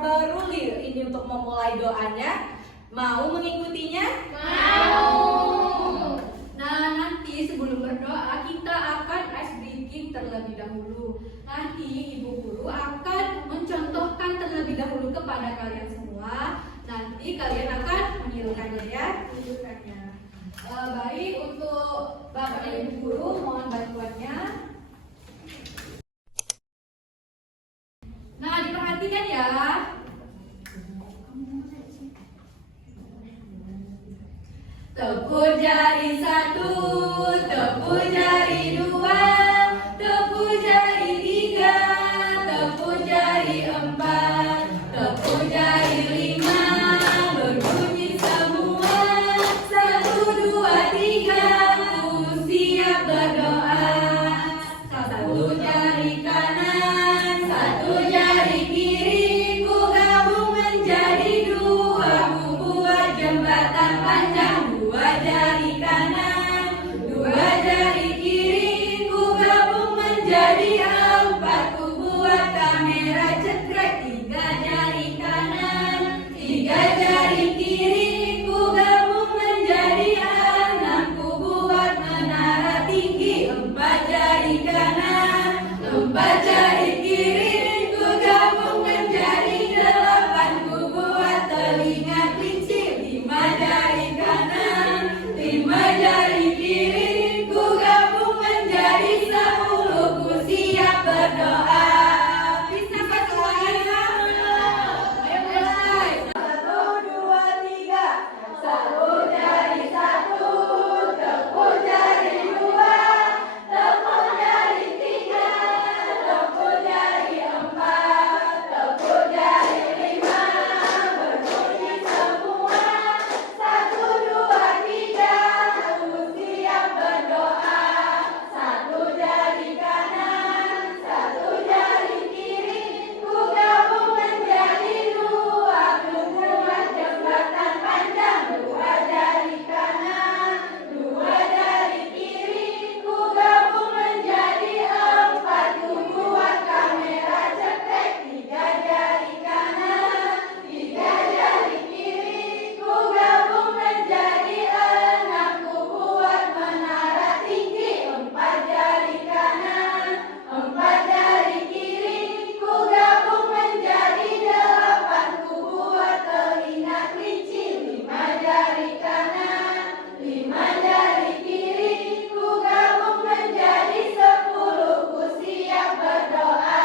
baru ini untuk memulai doanya. Mau mengikutinya? Mau. Nah, nanti sebelum berdoa kita akan ice breaking terlebih dahulu. Nanti Ibu Guru akan mencontohkan terlebih dahulu kepada kalian semua. Nanti kalian akan menirukannya ya, tunjukkannya. Baik, untuk Bapak dan Ibu Guru mohon bantuannya. Nah, diperhatikan ya. Tepuk jari 1, tepuk jari 2, tepuk jari 3, tepuk jari 4, tepuk jari 5, berbunyi semua. 1, 2, 3, ku siap berdoa. 1 jari kanan, 1 jari kiri, ku gabung menjadi 2, ku buat jembatan panjang. 2 jari kanan, 2 jari kiri, ku gabung menjadi 4, ku buat kamera cekrek. 3 jari kanan, 3 jari kiri, ku gabung menjadi 6, ku buat menara tinggi. 4 jari kanan, 4 jari kiri, ku gabung menjadi 8, ku buat telinga kelinci. 5 jari kanan, 5 jari kiri, ku gabung menjadi 10, ku siap berdoa. Bisa semuanya? Ayo mulai. 1, 2, 3. 1 jari 1, tepuk jari 2, tepuk jari 3, tepuk jari 4, tepuk jari 5, berbunyi semua. 1, 2, 3, ku siap berdoa. 1 jari kanan, 1 jari kiri, ku gabung menjadi 2, ku buat jembatan panjang. 2 jari kanan, 2 jari kiri, ku gabung menjadi 4, ku buat kamera cekrek. 3 jari kanan, 3 jari kiri, ku gabung menjadi 6, ku buat menara tinggi. 4 jari kanan, 4 jari kiri, ku gabung menjadi 8, ku buat telinga kelinci. 5 jari kanan, 5 jari kiri, ku gabung menjadi 10, ku siap berdoa.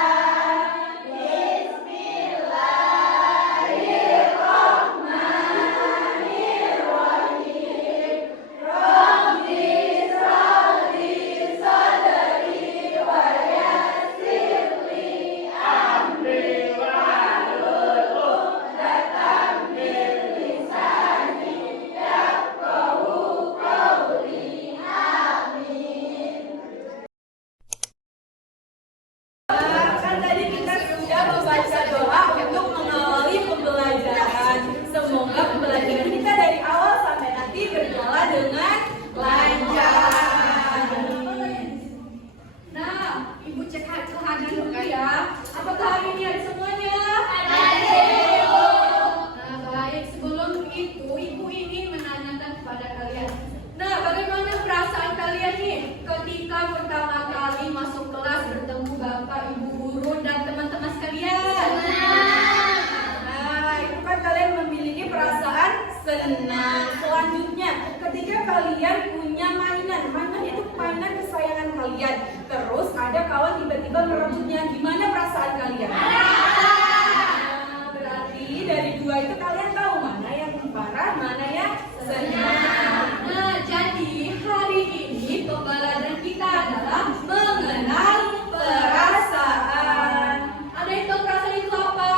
Bismillahirrahmanirrahim. Rabbi sholli sadri wa yassirli amri wahlul 'uqdatam min lisani yafqahu qawli. Amin. Kan tadi kita sudah membaca doa untuk mengawali pembelajaran. Semoga pembelajaran kita dari awal sampai nanti berjalan dengan lancar. Nah, Ibu cek celana dulu ya. Apakah hari ini ada semuanya? Ada. Nah, baik. Sebelum itu, Ibu ingin menanyakan kepada kalian. Nah, bagaimana perasaan kalian nih ketika pertama kali masuk kelas bertemu Bapak, Ibu Guru, dan teman-teman sekalian? Nah, itu kan kalian memiliki perasaan senang. Selanjutnya, ketika kalian punya mainan itu mainan kesayangan kalian. Terus ada kawan tiba-tiba merebutnya. Gimana perasaan kalian? Nah, berarti dari 2 itu kalian tahu mana yang marah, mana yang senang. Nah, jadi hari ini pembelajaran kita adalah mengenal perasaan. Ada yang tahu perasaan itu apa?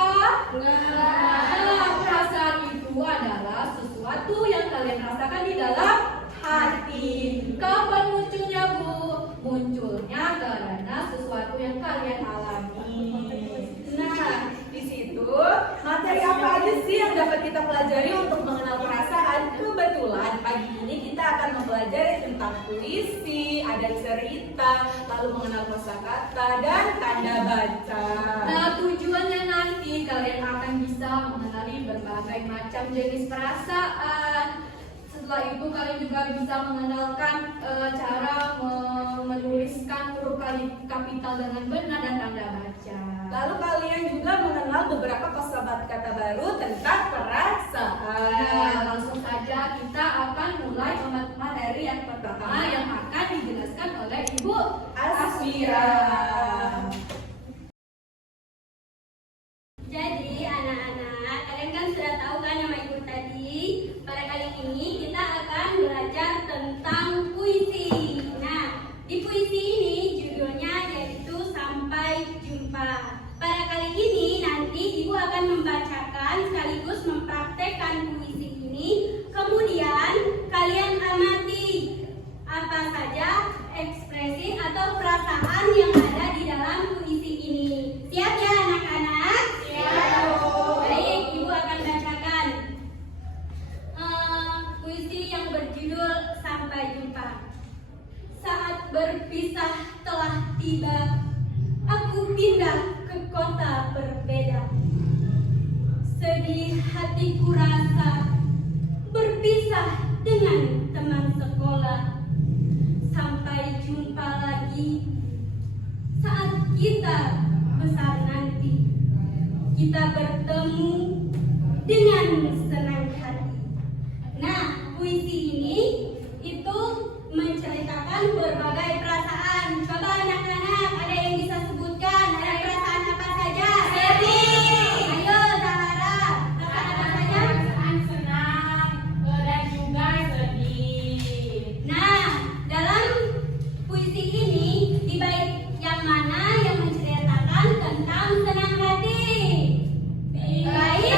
Nah, perasaan itu adalah sesuatu yang kalian rasakan di dalam hati. Kapan munculnya, Bu? Munculnya karena sesuatu yang kalian alami. Nah, di situ materi apa aja sih yang dapat kita pelajari untuk mengenal perasaan? Kebetulan pagi ini kita akan mempelajari tentang puisi, ada cerita, lalu mengenal kosakata dan tanda baca. Nah, tujuannya nanti nanti kalian akan bisa mengenali berbagai macam jenis perasaan. Setelah itu kalian juga bisa mengenalkan cara menuliskan huruf kapital dengan benar dan tanda baca. Lalu kalian juga mengenal beberapa kosakata baru tentang perasaan. Nah, langsung saja kita akan mulai materi yang pertama yang akan dijelaskan oleh Ibu Asmira. Jadi anak-anak, kalian kan sudah tahu kan nama ibu tadi. Pada kali ini kita akan belajar tentang puisi. Nah, di puisi ini judulnya yaitu Sampai Jumpa. Pada kali ini nanti ibu akan membacakan sekaligus mempraktekkan puisi ini. Kemudian kalian amati apa saja ekspresi atau perasaan yang ada di dalam puisi ini. Siap ya anak-anak? Baik, ibu akan bacakan puisi yang berjudul Sampai Jumpa. Saat berpisah telah tiba, aku pindah ke kota berbeda. Sedih hatiku rasa berpisah dengan teman sekolah. Sampai jumpa lagi saat kita besar nanti. Kita bertemu dengan senang hati. Nah, puisi ini itu menceritakan berbagai perasaan. Coba anak-anak, ada yang bisa sebutkan? Ada perasaan apa saja? Ayo, Zahara. Perasaan apa saja? Senang dan juga sedih. Nah, dalam puisi ini di bait yang mana yang menceritakan tentang senang hati? Bait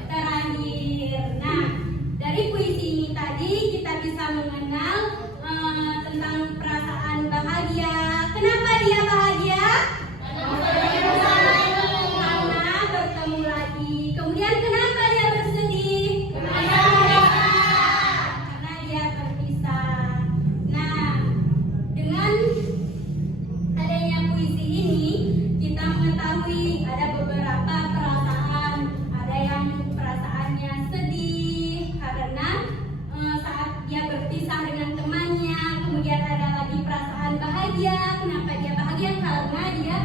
terakhir. Nah, dari puisi ini tadi kita bisa mengenal tentang perasaan bahagia. Kenapa dia bahagia? Karena bertemu lagi. Kemudian kenapa dia bersedih? Karena dia berpisah. Nah, dengan adanya puisi ini kita mengetahui ada beberapa perasaan. Ada yang perasaannya sedih karena saat dia berpisah dengan temannya. Kemudian ada lagi perasaan bahagia. Kenapa dia bahagia? Karena dia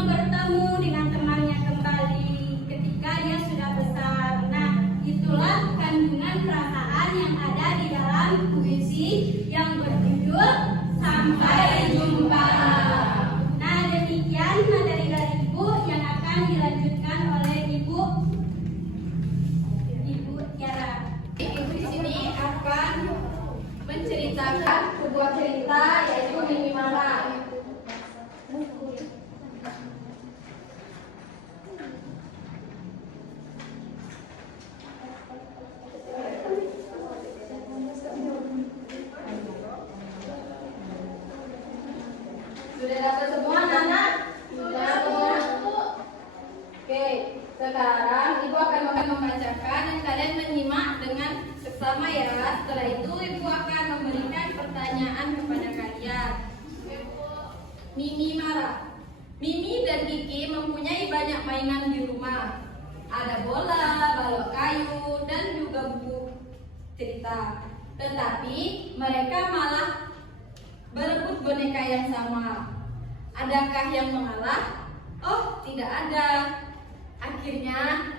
bertemu dengan temannya kembali ketika dia sudah besar. Nah, itulah kandungan perasaan yang ada di dalam puisi yang berjudul Sampai Jumpa. Nah, demikian materi dari Ibu yang akan dilanjutkan oleh Ibu Tiara. Ibu di sini akan menceritakan sebuah cerita yaitu Mimi Mara. Sudah dapat semua anak? Sudah semua? Oke, sekarang Ibu akan membacakan dan kalian menyimak dengan seksama ya. Setelah itu Ibu akan memberikan pertanyaan kepada kalian. Mimi marah. Mimi dan Kiki mempunyai banyak mainan di rumah. Ada bola, balok kayu, dan juga buku cerita. Tetapi mereka malah berebut boneka yang sama. Adakah yang mengalah? Oh, tidak ada. Akhirnya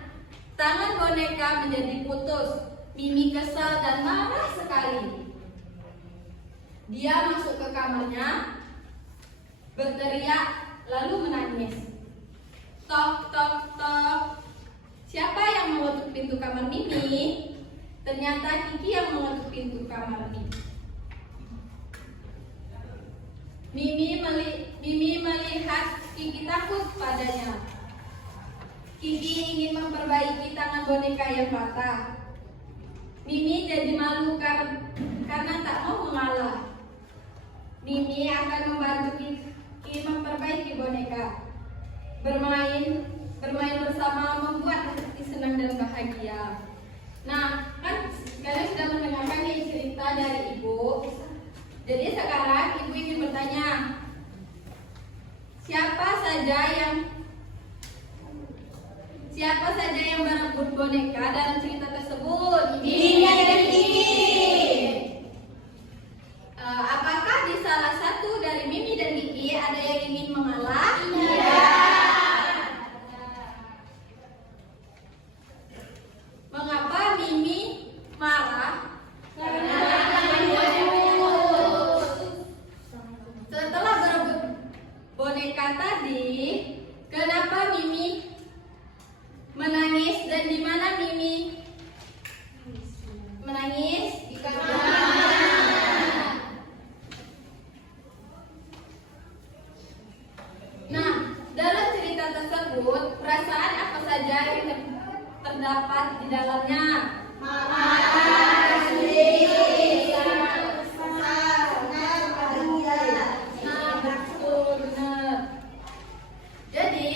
tangan boneka menjadi putus. Mimi kesal dan marah sekali. Dia masuk ke kamarnya, berteriak lalu menangis. Tok tok tok. Siapa yang mengetuk pintu kamar Mimi? Ternyata Kiki yang mengetuk pintu kamar Mimi. Mimi melihat Kiki takut padanya. Kiki ingin memperbaiki tangan boneka yang patah. Mimi jadi malu karena tak mau mengalah. Mimi akan membantu Kiki memperbaiki boneka. Bermain bersama membuat hati senang dan bahagia. Nah, kan kalian sudah mendengarkan nih cerita dari Ibu. Jadi sekarang Ibu ingin bertanya, siapa saja yang Siapa saja yang berebut boneka dalam cerita tersebut? Dinda dan Kiki. Apakah di salah satu dari Mimi dan Kiki ada yang ingin mengalah? Iya. Mengapa Mimi marah? Karena Setelah berebut boneka tadi, kenapa Mimi menangis dan di mana Mimi menangis? Di kamar. Nah, dalam cerita tersebut, perasaan apa saja yang terdapat di dalamnya? Nah, betul, benar. Jadi,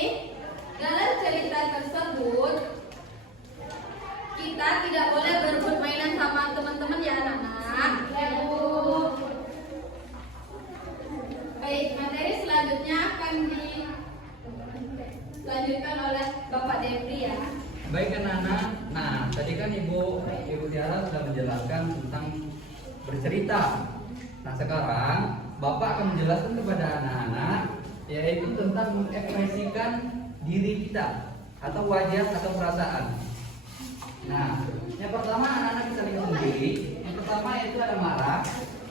dalam cerita tersebut, kita tidak boleh berebut mainan sama teman-teman ya anak-anak. Baik, materi selanjutnya akan dilanjutkan oleh Bapak Devri ya. Baik anak-anak, nah tadi kan Ibu Tiara sudah menjelaskan tentang bercerita. Nah sekarang Bapak akan menjelaskan kepada anak-anak yaitu tentang mengekspresikan diri kita atau wajah atau perasaan. Nah yang pertama anak-anak bisa lihat sendiri. Yang pertama yaitu ada marah,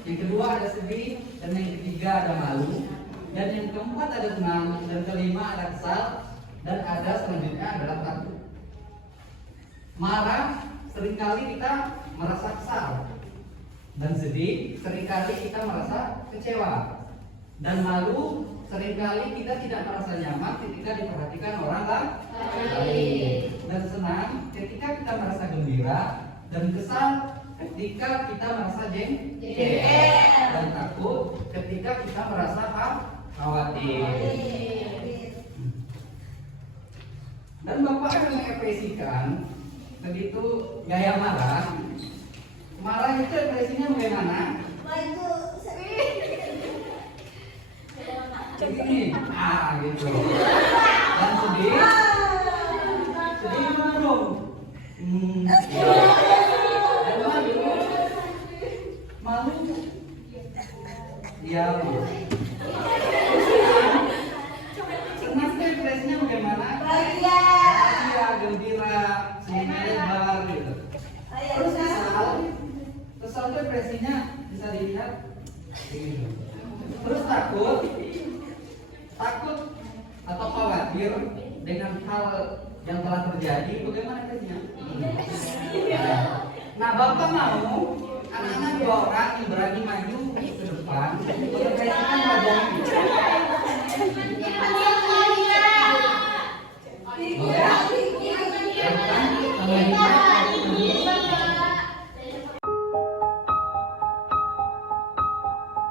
yang kedua ada sedih, dan yang ketiga ada malu, dan yang keempat ada senang, dan kelima ada kesal, dan ada selanjutnya adalah takut. Marah seringkali kita merasa kesal, dan sedih seringkali kita merasa kecewa, dan malu seringkali kita tidak merasa nyaman ketika diperhatikan orang lain, dan senang ketika kita merasa gembira, dan kesal ketika kita merasa jengkel, dan takut ketika kita merasa khawatir. Dan Bapak akan mengekspresikan begitu gaya marah. Marah itu ekspresinya bagaimana? Begini, gitu. Dan sedih, sedih gimana dong? Dan malu, malu, diam. Senang itu ekspresinya bagaimana? Bahagia, gembira, lebar gitu. Terus kesal itu ekspresinya bisa dilihat begini. Terus takut atau khawatir dengan hal yang telah terjadi, bagaimana ekspresinya? Nah, Bapak mau anak-anak 2 orang yang berani maju ke depan mengekspresikan wajahnya.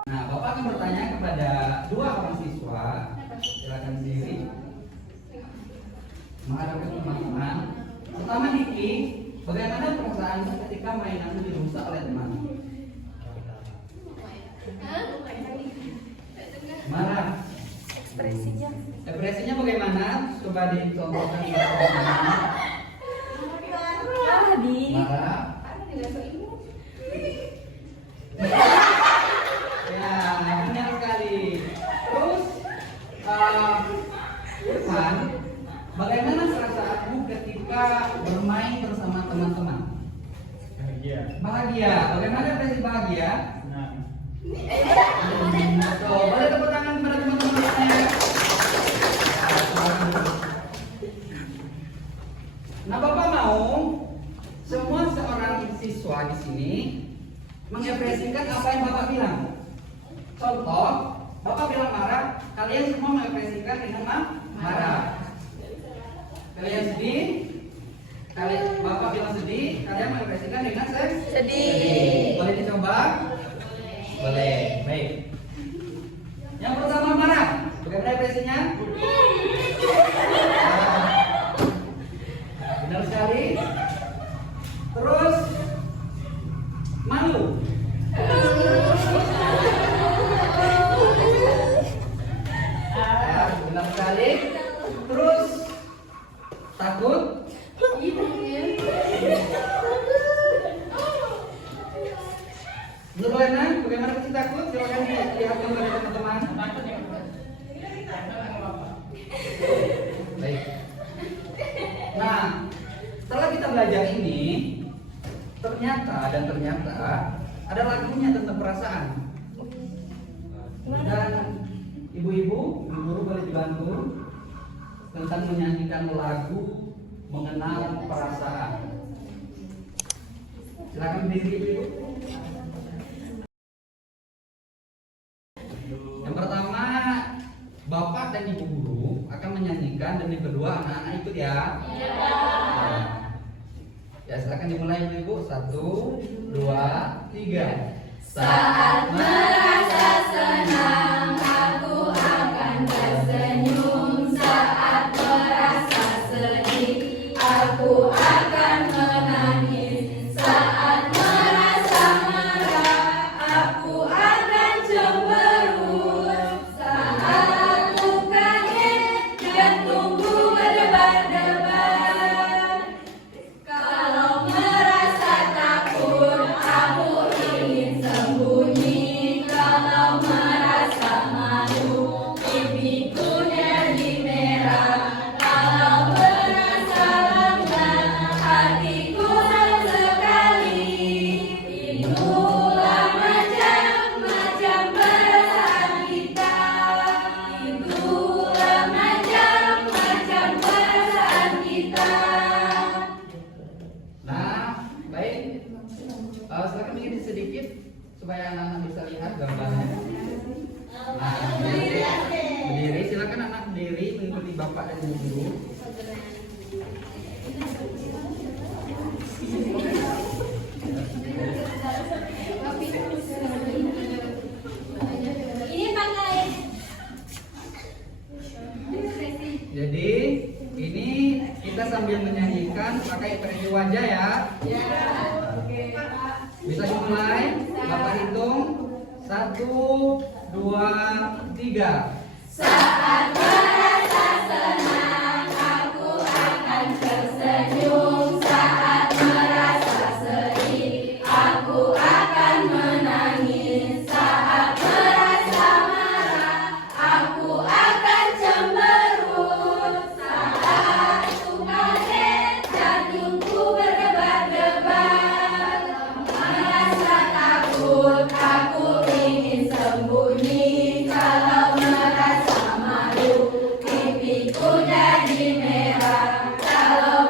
Nah, Bapak akan bertanya kepada 2 orang siswa. Silakan sendiri menghadap ke teman-teman. Pertama Niki, bagaimana perasaanmu ketika mainanmu dirusak oleh teman? Marah. Ekspresinya bagaimana? Coba dicontohkan kepada teman-teman. Marah. Ya, benar sekali. Terus, Irfan, bagaimana perasaanmu ketika bermain bersama teman-teman? Bahagia. Bagaimana ekspresi bahagia? Boleh tepuk tangan kepada teman-teman lainnya. Nah, Bapak mau semua seorang siswa di sini mengekspresikan apa yang Bapak bilang. Contoh, Bapak bilang marah, kalian semua mengekspresikan dengan marah. Kalian sedih, Bapak bilang sedih, kalian mengekspresikan dengan sedih. Boleh dicoba? Boleh. Baik. Yang pertama marah, bagaimana ekspresinya? Benar sekali. Terus malu. Benar sekali. Terus takut. takut, silakan dilihat gambar teman-teman. Baik. Nah, setelah kita belajar ini, ternyata ada lagunya tentang perasaan. Dan ibu-ibu, guru boleh dibantu tentang menyanyikan lagu mengenal perasaan. Silakan berdiri, ibu. Yang pertama, Bapak dan Ibu guru akan menyanyikan dan yang kedua anak-anak ikut ya. Ya, silakan dimulai ibu-ibu. 1, 2, 3. Saat merasa senang, aku akan tersenyum. Saat merasa sedih, aku akan menangis. Saat merasa marah, aku akan cemberut. Saat aku kaget, jantungku berdebar-debar. Kalau merasa takut, aku ingin sembunyi. Kalau merasa malu, pipiku jadi merah. Kalau merasa lemah, hatiku senang sekali. Itulah macam-macam perasaan kita. Itulah macam-macam perasaan kita. Nah, baik. Silakan mengedit sedikit supaya anak-anak bisa lihat gambarnya. Nah, berdiri. Silakan anak berdiri mengikuti Bapak dan Ibu guru. Ini pakai Jadi ini kita sambil menyanyikan pakai ekspresi wajah ya. Bisa dimulai. Bapak hitung 1, 2, 3. Saat merasa senang, aku akan tersenyum. Saat merasa sedih, aku akan menangis. Saat merasa marah, aku akan cemberut. Saat aku kaget, jantungku berdebar-debar. Merasa takut, aku ingin sembunyi. Kalau merasa malu, pipiku jadi merah. Kalau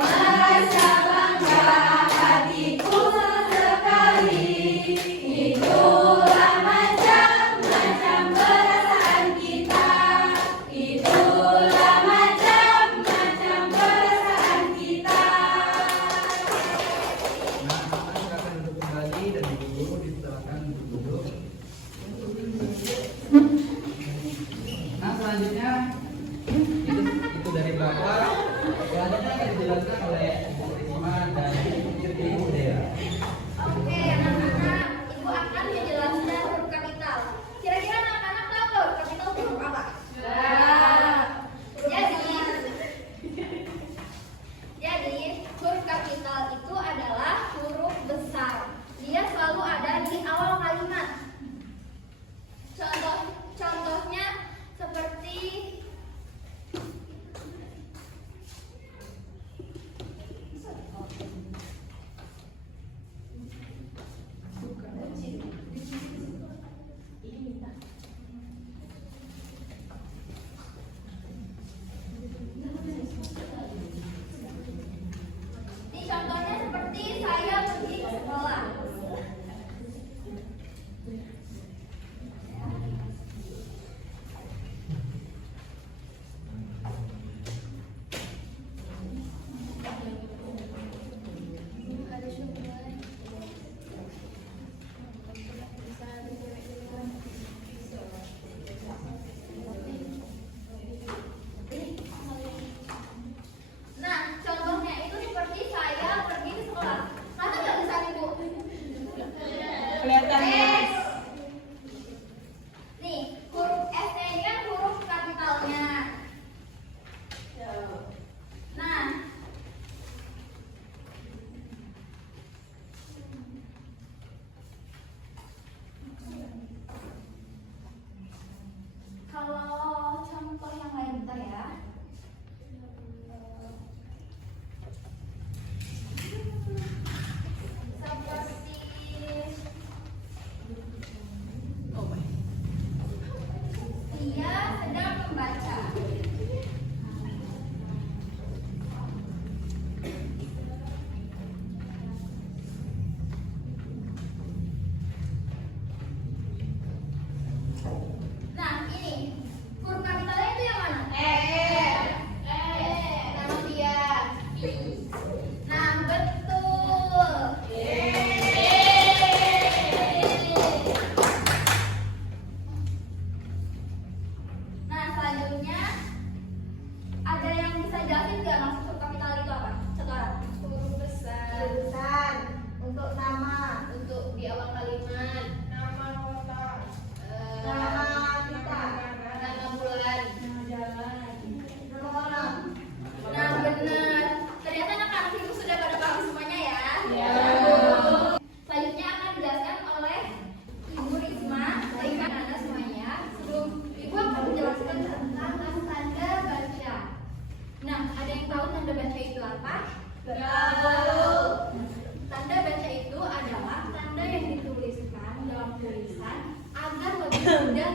mudah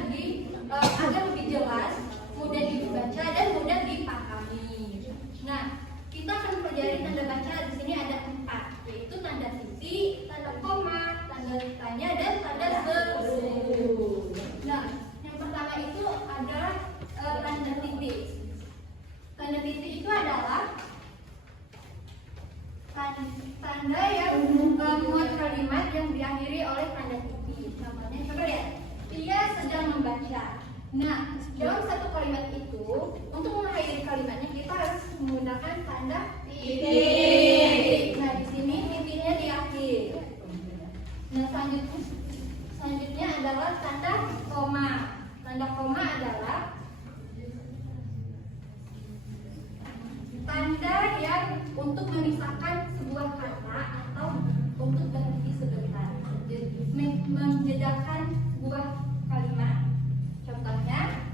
agar lebih jelas, mudah dibaca dan mudah dipahami. Nah, kita akan pelajari tanda baca di sini ada 4, yaitu tanda titik, tanda koma, tanda tanya dan tanda seru. Nah, yang pertama itu adalah tanda titik. Tanda titik itu adalah tanda yang membuat kalimat yang diakhiri oleh tanda titik. Contohnya, coba lihat, dia sedang membaca. Nah, dalam satu kalimat itu, untuk mengakhiri kalimatnya kita harus menggunakan tanda titik. Nah, di sini titiknya di akhir. Nah, selanjutnya adalah tanda koma. Tanda koma adalah tanda yang untuk memisahkan sebuah kata atau untuk berhenti sebentar, menjedakan sebuah kalimat. Contohnya,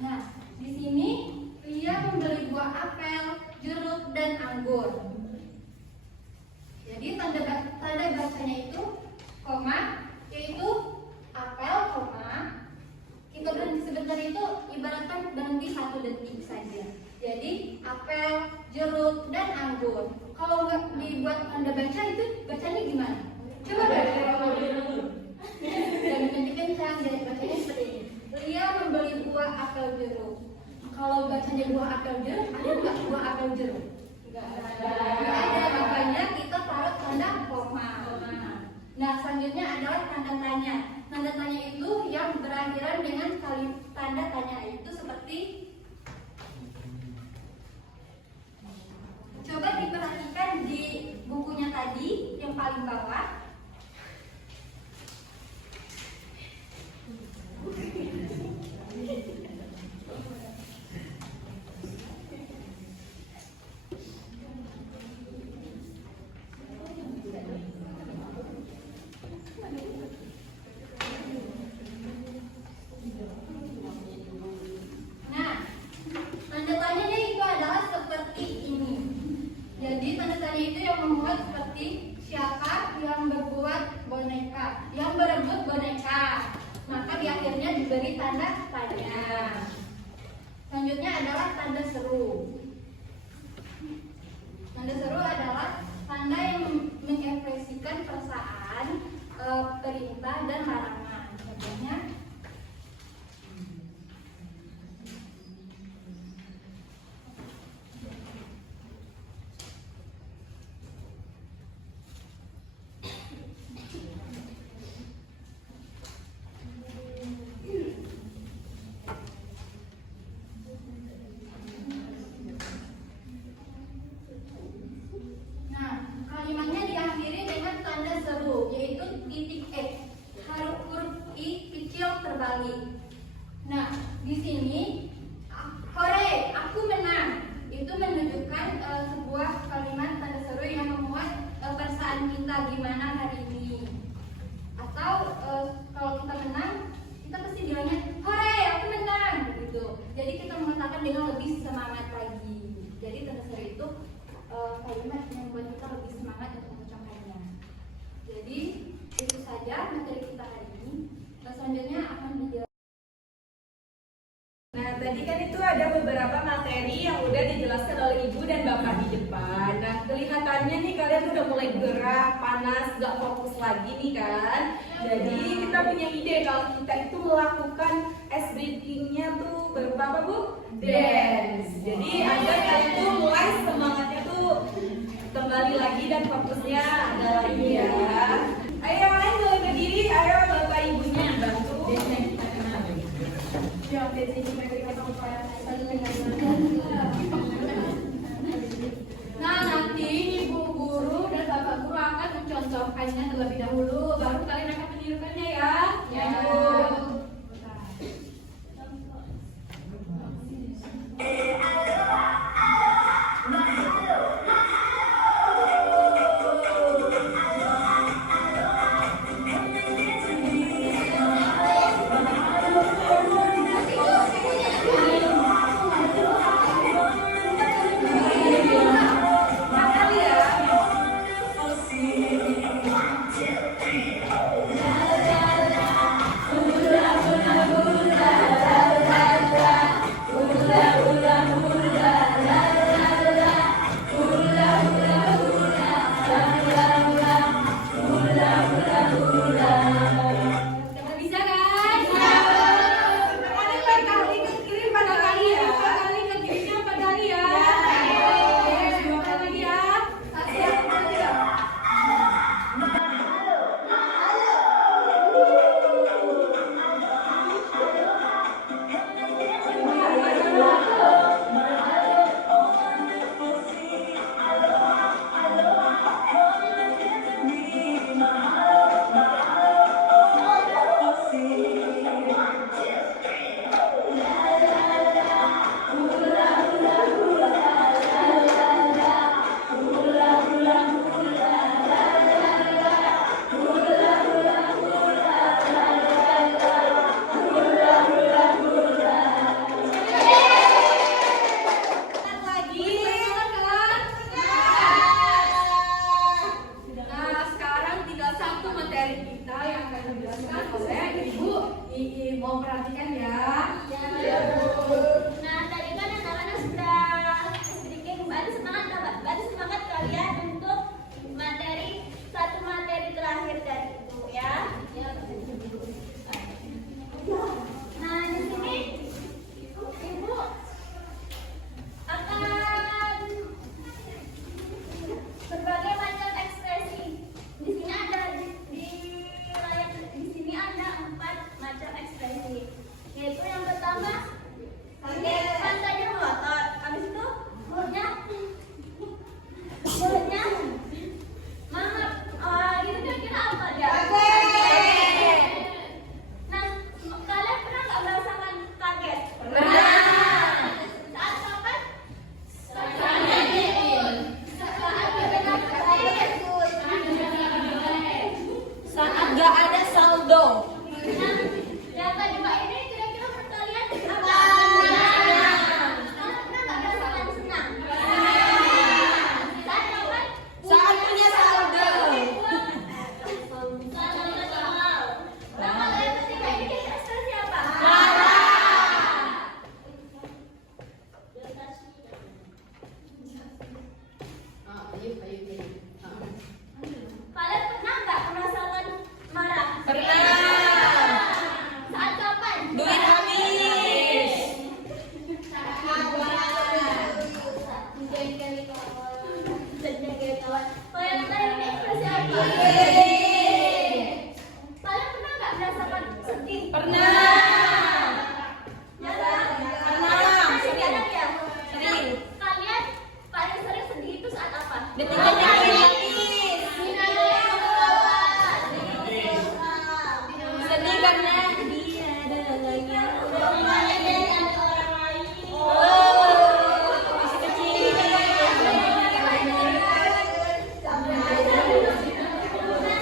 nah, di sini Lia membeli buah apel, jeruk, dan anggur. Jadi tanda bacanya itu koma, yaitu apel, koma. Kita berhenti sebentar itu ibaratkan berhenti 1 detik saja. Jadi apel, jeruk, dan anggur. Kalau nggak dibuat tanda baca itu bacanya gimana? Coba jangan kencang, jadi bacanya seperti ini. Lia membeli buah apel jeruk. Kalau bacanya buah apel jeruk, ada nggak buah apel jeruk? Nggak ada, makanya kita taruh tanda koma. Nah, selanjutnya adalah tanda tanya. Tanda tanya itu yang berakhiran dengan tanda tanya itu seperti, coba diperhatikan di bukunya tadi yang paling bawah. Nah, tanda tanyanya itu adalah seperti ini. Jadi tanda tanya itu yang membuat seperti siapa yang berbuat boneka, yang berebut boneka. Maka di akhirnya diberi tanda tanya. Selanjutnya adalah tanda seru. Tanda seru adalah tanda yang mengekspresikan perasaan, perintah, dan larangan. Contohnya, kalimatnya diakhiri dengan tanda seru, yaitu titik X, huruf I kecil terbalik. Nah, di sini hore, aku menang, itu menunjukkan sebuah kalimat tanda seru yang memuat perasaan kita gimana hari ini. Atau kalau kita menang, kita pasti bilangnya hore, aku menang, begitu. Jadi kita mengatakan dengan lebih semangat lagi. Jadi tanda seru itu kalimat yang membuat kita lebih semangat untuk mengucapkannya. Jadi itu saja materi kita hari ini. Selanjutnya akan dijelaskan. Nah, tadi kan itu ada beberapa materi yang udah dijelaskan oleh Ibu dan Bapak di depan. Nah, kelihatannya nih kalian udah mulai gerak, panas, gak fokus lagi nih kan. Jadi kita punya ide kalau kita itu melakukan ice breathing-nya tuh berupa apa, Bu? Dance. Jadi agar kalian tuh mulai semangatnya tuh kembali lagi dan fokusnya ada lagi ya. Ayo yang lain boleh berdiri, ayo Bapak Ibunya bantu. Nah, nanti Ibu Guru dan Bapak Guru akan mencontohkannya terlebih dahulu, baru kalian akan menirukannya ya. Ya. Sudah bisa kan? Kali per kali ke kiri pada kali ya. Kali ke kirinya 4 kali ya. Oke, 2 kali lagi ya. Nah, sekarang tinggal satu materi kita yang akan dijelaskan oleh Ibu Ii. Mau perhatikan ya. Nah, tadi kan anak-anak sudah sedikit bantu semangat kalian untuk satu materi terakhir dari itu ya. Nah, di sini Ibu akan berbagai macam ekspresi. Di sini ada di layar di sini ada 4 macam ekspresi. Yaitu yang pertama, ini pantainya melotot. Habis itu mulutnya mangap. Itu kira-kira apa dia? Nah, kalian pernah nggak merasakan kaget? Saat kapan? Saat Saat gak ada saldo. Nah, yang kedua ini kira-kira menurut kalian apa? Kalian pernah nggak merasakan senang? Saat kapan? Saat punya saldo. Nah, kalau yang ketiga ini kira-kira ekspresi apa? Kalian pernah nggak merasakan marah? Pernah. Saat kapan? Duit habis. Kalau yang terakhir ini ekspresi apa? Kalian pernah nggak merasakan sedih? Pernah. Ya kan? Pernah. Sedih ada ya? Sering. Kalian paling sering sedih itu saat apa? Detik-detik habis. Sedih karena dia adalah yang masih kecil. Nah,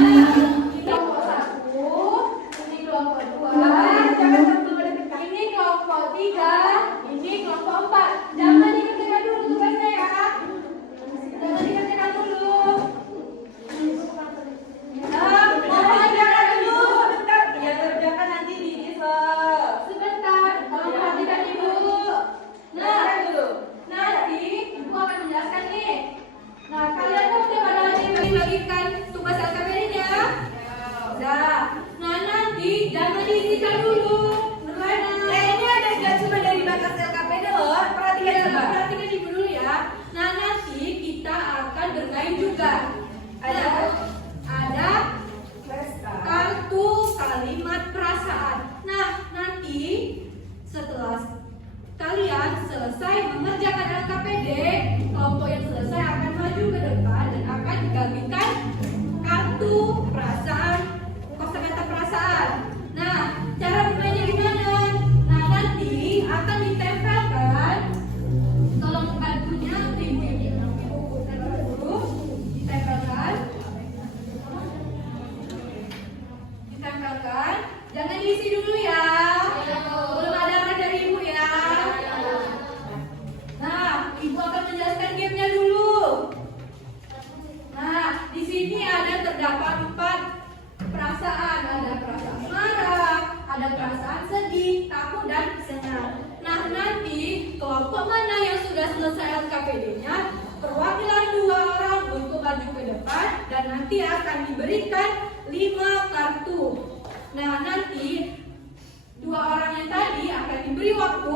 Ini kelompok 1, ini kelompok 2, ini kelompok 3, ini kelompok 4. Jangan dikerjakan dulu tugasnya ya. Jangan dikerjakan dulu. Mohon jangan dulu sebentar. Ya kerjakan nanti di Sebentar, tolong perhatikan ibu. Nah, dulu. nanti ibu akan menjelaskan nih. Nah, kalian kan udah pada bagikan tugas LKPD-nya. Udah. Nah, nanti jangan diisikan dulu. Bagaimana? Ini ada nggak cuma dari batas LKPD loh. Perhatikan Ya, coba. perhatikan ibu dulu ya. Nah, nanti kita akan bermain juga. Ada kartu kalimat perasaan. Nah, nanti setelah kalian selesai mengerjakan LKPD, kelompok yang selesai akan maju ke depan dan akan dibagikan kartu perasaan, kosakata perasaan. Nah, cara bermainnya gimana? Nah, nanti akan ditempelkan. Tolong kartunya ibu dulu ditempelkan. Ditempelkan. Jangan diisi dulu ya. Belum ada arah dari ibu ya. Nah, ibu akan menjelaskan gamenya dulu. Nah, di sini terdapat 4 perasaan. Ada perasaan marah, ada perasaan sedih, takut, dan senang. Nah, nanti kelompok mana yang sudah selesai LKPD-nya, perwakilan 2 orang untuk maju ke depan dan nanti akan diberikan 5 kartu. Nah, nanti 2 orang yang tadi akan diberi waktu.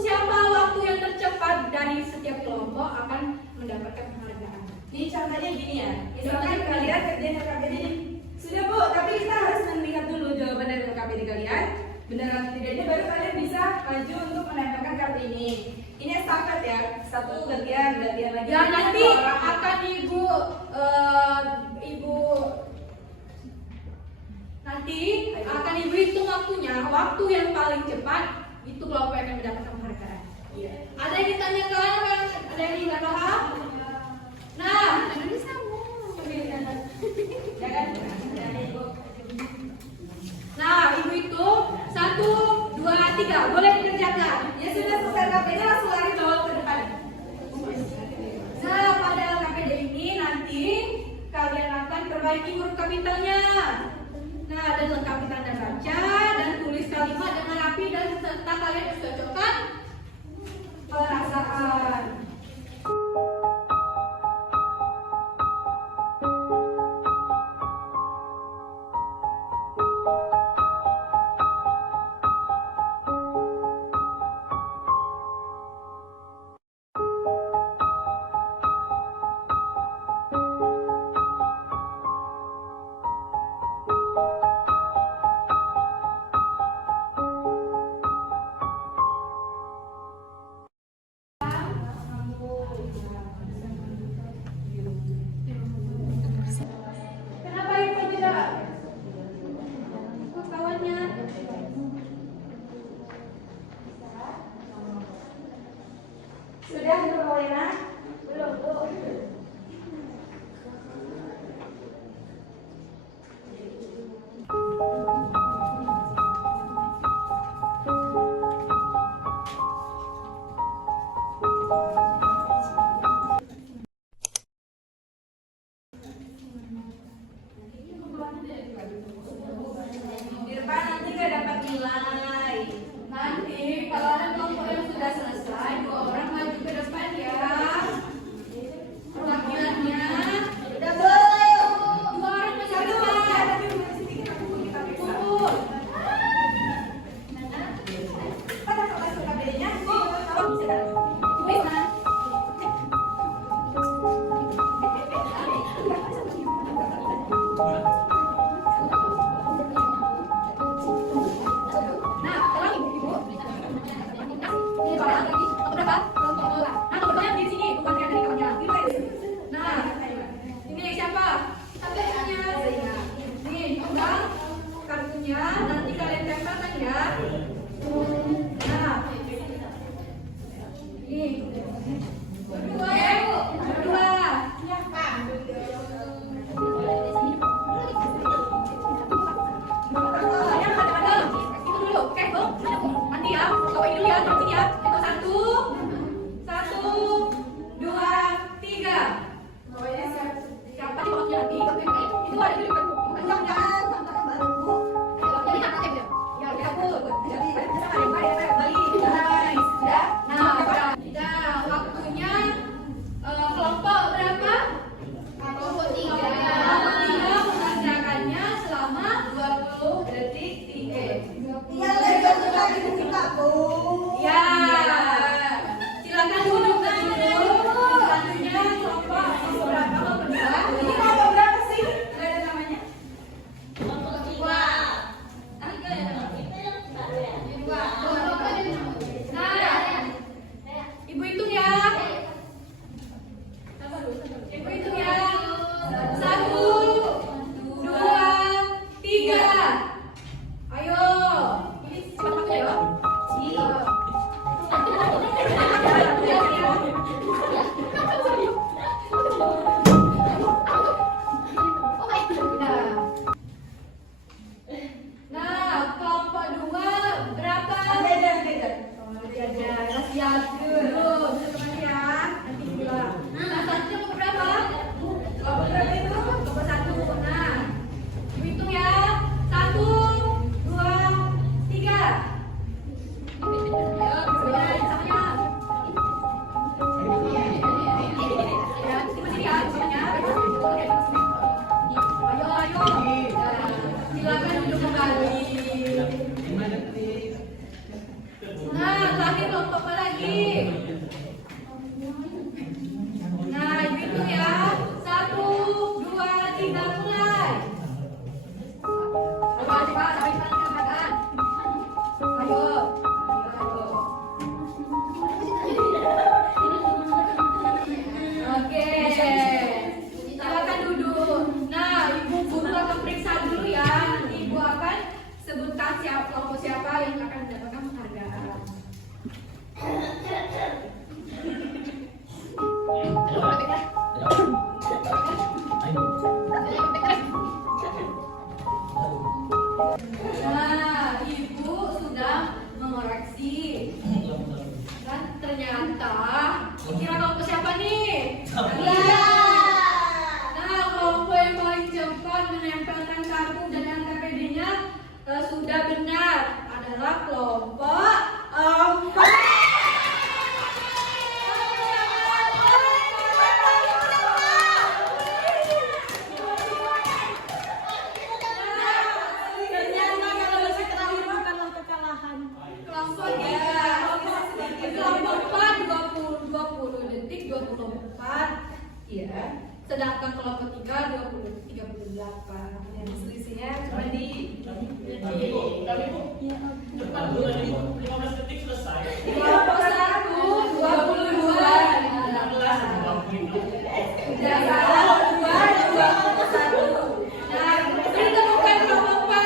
Siapa waktu yang tercepat dari setiap kelompok akan mendapatkan penghargaan. Ini contohnya gini ya. Misalkan kalian kerjain LKPD ini. Sudah Bu, tapi kita harus melihat dulu jawaban dari LKPD kalian. Benar atau tidaknya baru kalian bisa maju untuk menempelkan kartu ini. Ini estafet ya. Satu bagian lagi. Ya, nanti Satu orang. akan ibu hitung waktunya. Waktu yang paling cepat itu kelompok yang akan mendapatkan penghargaan. Iya. Ada yang ditanyakan? Ada yang nggak paham? Nah, nah, ibu itu 1, 2, 3. Boleh dikerjakan. Ya sudah selesai LKPD langsung lari bawa ke depan. Nah, pada LKPD ini nanti kalian akan perbaiki huruf kapitalnya. Nah, dan lengkapi tanda baca dan tulis kalimat dengan rapi dan serta kalian cocokkan perasaan. Kenapa ibu tidak kawannya? Sudah Bu Paulina? Belum Bu. Di depan nanti nggak dapat nilai. Nanti kalau ada kelompok yang sudah selesai, 2 orang maju ke depan ya. Perwakilannya Udah boleh. 2 orang maju ke depan. Kumpul. Pada kelas LKPD-nya, kamu bisa. Bisa. Nah, sekarang ibu. Ini berapa lagi? Berapa? Kelompok bola. Nah, kelompoknya di sini, bukan yang dari kawannya. Nah, ini siapa? Kartunya. Nih, pegang kartunya. Nanti kalian tempelkan ya. Nah, ini. Berdua. Berdua. Iya, Pak. Nah, lagi, kelompok apa lagi? Nah, gitu ya. 1, 2, 3, mulai. Coba cepat, sampai tangan. Ayo. Oke. Silakan duduk. Nah, Ibu guru akan periksa dulu ya. Nanti Ibu akan sebutkan kelompok siapa yang akan mendapatkan penghargaan. Nah, Ibu sudah mengoreksi. Dan ternyata kira kelompok siapa nih? Iya. Nah, kelompok yang paling cepat menempelkan kartu dan angka PD-nya sudah benar adalah kelompok 4. Kelompok 4 20 detik 24 ya. Sedangkan kelompok 3 38. Yang selisihnya cuma di Depan 15 detik selesai. kelompok 1 22 Udah salah 21. Nah, ditemukan kelompok 4.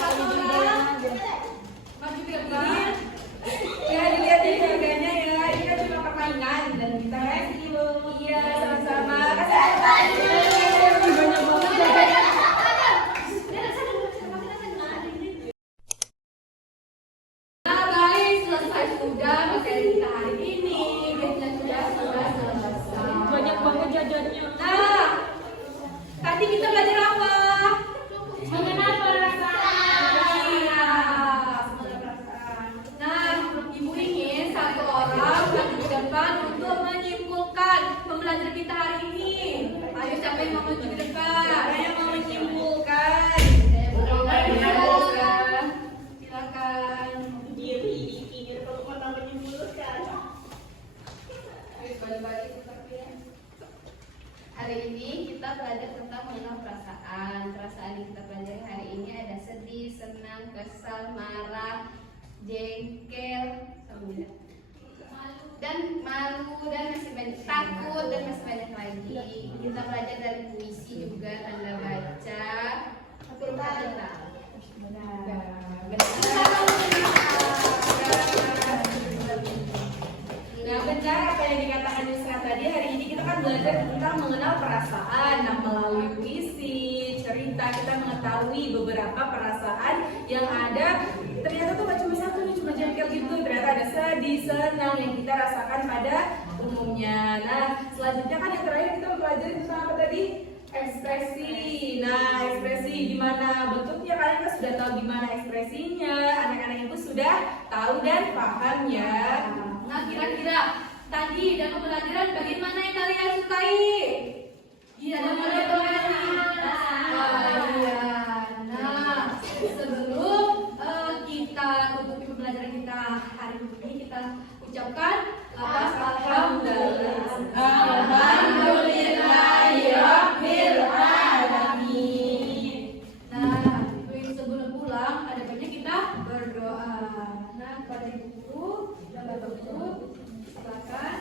Satu orang maju ke depan. Ya, dilihat dari harganya ya. Ini kan cuma permainan dan kita iya sama-sama. Nah, baik, selesai sudah materi kita hari ini. Kita sudah selesai. Banyak banget jajannya. Nah, tadi kita belajar apa? Mengenal perasaan. Iya, mengenal perasaan. Nah, Ibu ingin satu orang maju ke depan untuk menyimpulkan pembelajaran kita hari ini. Ayo, siapa yang mau maju ke depan? Saya yang mau menyimpulkan. Silakan. Diri kalau mau tambah menyimpulkan. Hari ini kita belajar tentang mengenal perasaan. Perasaan yang kita pelajari hari ini ada sedih, senang, kesal, marah, jengkel, dan malu, dan masih banyak takut, dan masih banyak lagi. Kita belajar dari puisi juga, tanda baca, kata. Nah, benar apa yang dikatakan Yusra tadi. Hari ini kita kan belajar tentang mengenal perasaan. Nah, melalui puisi, cerita, kita mengetahui beberapa perasaan yang ada. Ternyata tuh gak cuma satu nih, cuma jengkel gitu. Ternyata ada sedih, senang yang kita rasakan pada umumnya. Nah, selanjutnya kan yang terakhir kita mempelajari tentang apa tadi? Ekspresi. Nah, ekspresi gimana bentuknya, kalian kan sudah tahu gimana ekspresinya. Anak-anak itu sudah tahu dan paham ya. Nah, kira-kira tadi dalam pembelajaran bagaimana yang kalian sukai? Iya, ada mulai iya. Nah, sebelum kita tutupi pembelajaran kita hari ini, kita ucapkan alhamdulillah. Alhamdulillahirabbil alamin. Nah, sebelum pulang ada baiknya kita berdoa. Nah, kepada Ibu Guru dan Bapak Guru, silakan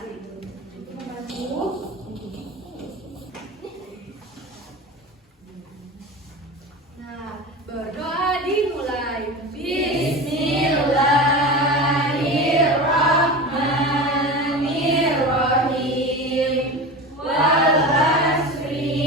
membantu. Nah, berdoa dimulai. Bismillahirrahmanirrahim. Wal asri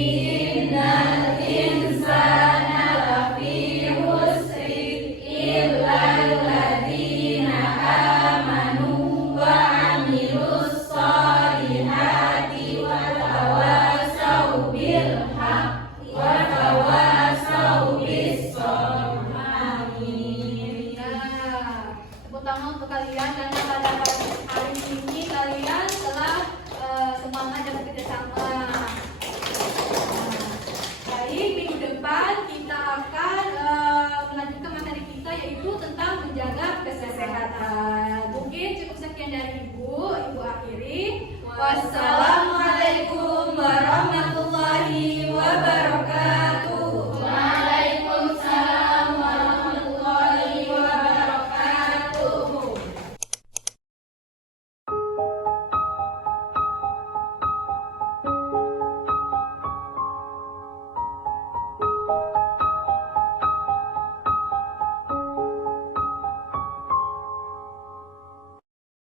innal insana lafi khusri illa alladzina amanu wa amilus solihati wa tawasau bil haqqi wa tawasau bis sabr. Amin. Nah, tepuk tangan untuk kalian karena pada hari ini kalian telah semangat dan bekerja sama Sekian dari Ibu akhiri. Wassalam.